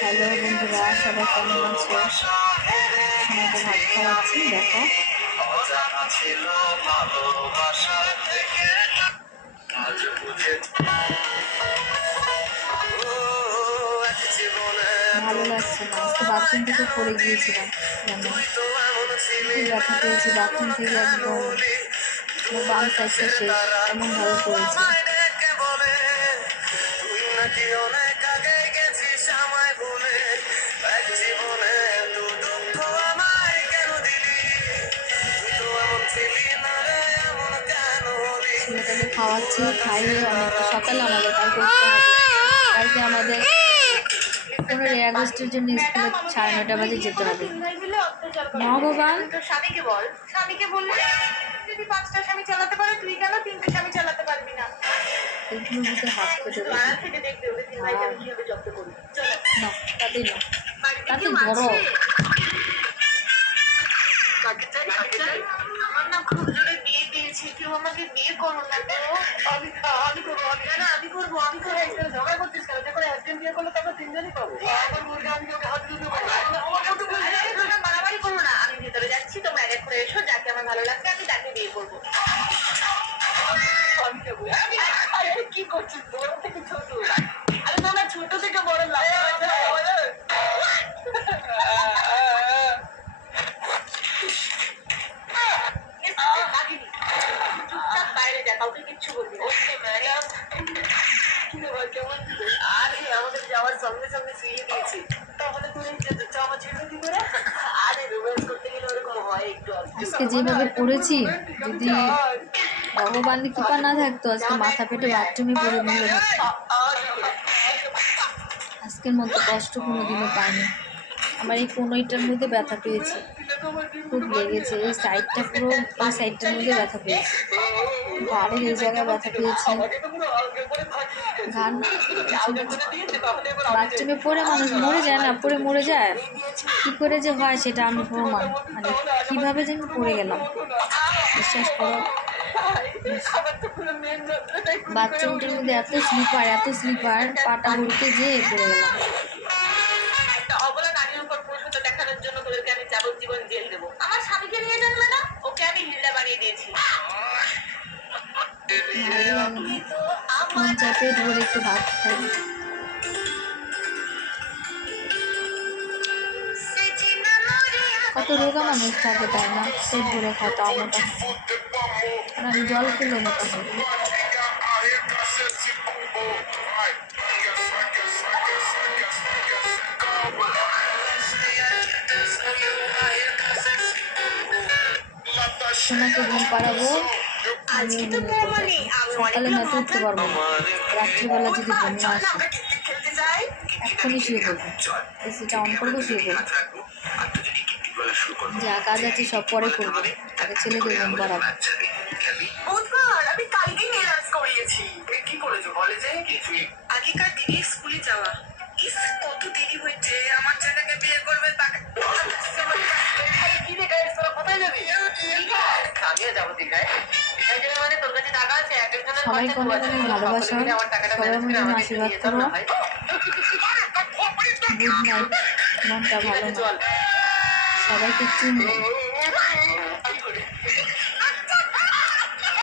Hello বন্ধুরা, সবাই কেমন আছো? সবাইকে ভাত খাওয়াচ্ছি, দেখো। ভালো লাগছে না, আজকে বাথরুম থেকে পড়ে গিয়েছিলাম, জানো খুব ব্যথা পেয়েছি। বাথরুম থেকে একদম বাম সাইডটা শেষ, এমন ভাবে পড়েছে। ছেলেটাকে খাওয়াচ্ছি, খাইয়ে অনেকটা সকালে আমাদের কালকে উঠতে হবে। কালকে আমাদের 15ই আগস্টের জন্য স্কুলে 9:30 বাজে যেতে হবে। ভগবান, স্বামীকে বল, স্বামীকে বললে যদি 5টা স্বামী চালাতে পারে, তুই কেন 3টে স্বামী চালাতে পারবি না? এগুলোর ভিতরে হাত কেটে দেবে থেকে দেখতে হবে 3 ভাইকে আমি কিভাবে জব্দ করি। চলো না, তাতেই না, তাতে ধরো। আমার না খুব জোরে বিয়ে পেয়েছি, কেউ আমাকে বিয়ে করো না গো। আমি করবো, আমি করবো। ঝগড়া করছিস কেন? যখন একজন বিয়ে করলো তারপর 3জনই পাবো। আমার বলতে আমি ওকে হাত দিতে মারামারি করবো না। আমি ভেতরে যাচ্ছি, তো ম্যারেজ করে এসো, যাকে আমার ভালো লাগবে আমি তাকে বিয়ে করবো। আমি যাবো। আরে কি করছিস? বড় থেকে ছোট। আরে না, ছোট থেকে বড় লাগে। চুপচাপ বাইরে যা, কাউকে কিচ্ছু বলবি না। Okay madam. কেমন ছিল? আরে আমাদের যাওয়ার সঙ্গে সঙ্গে সিঁড়ি দিয়েছি। তাহলে তুমি জামা ছেড়ে দিবে না? আরে রোম্যান্স করতে গেলে ওরকম হয় একটু। আজকে যেভাবে পড়েছি, যদি ভগবানের কৃপা না থাকতো আজকে মাথা পেটে বাথরুমে পড়ে মরে থাকতো। আজকের মতো কষ্ট কোনোদিনও পাইনি। আমার এই 15টার মধ্যে ব্যথা পেয়েছি, খুব লেগেছে। এই সাইডটা পুরো, এই সাইডটার মধ্যে ব্যথা পেয়েছি, ঘাড়ের এই জায়গায় ব্যথা পেয়েছি। ঘাড় বাথরুমে পড়ে মানুষ মরে যায় না, পড়ে মরে যায়, কি করে যে হয় সেটা আমি প্রমাণ। মানে কীভাবে যেন পড়ে গেলাম, বিশ্বাস করো। বাথরুমটার মধ্যে এত স্লিপার, পাটা ঘুরতে যেয়ে পড়ে গেলাম। দেখানোর জন্য তোদেরকে আমি যাবজ্জীবন জেল দেবো। আমার স্বামীকে নিয়ে যান ম্যাডাম, ওকে আমি হিল্লা বানিয়ে দিয়েছি। ভালো লাগে না, মন চায় পেট ভরে একটু ভাত খাই। কত রোগা মানুষ থাকে, তাই না? পেট ভরে খায়, তাও মোটা হয়। আর আমি জল খেলেও মোটা হই। সোনাকে ঘুম পাড়াবো, আমিও ঘুমিয়ে পড়বো। সকালে নয়তো উঠতে পারবো না, রাত্রিবেলা যদি ঘুমিয়ে আসে এক্ষুনি শুয়ে পড়বো, এসিটা অন করবো, শুয়ে পড়বো। যা কাজ আছে সব পরে করবো, আগে ছেলেকে ঘুম পাড়াবো। আমি কালকে নিয়ে রাজ করিয়েছি। কি করেছো কলেজে? কিছুই। আগেকার দিনে স্কুলে যাওয়া, কত দেরি হয়েছে। আমার ছেলেকে বিয়ে করবে তাকে। কি রে গাইস, তোরা কোথায় যাবি? আমিও যাবো দীঘায়। দীঘায় গেলে মানে তোর কাছে টাকা আছে? সবাইকে অনেক অনেক ভালোবাসা, সবাই আমার জন্য আশীর্বাদ করো। Good night. মনটা ভালো না, সবাইকে চুমো।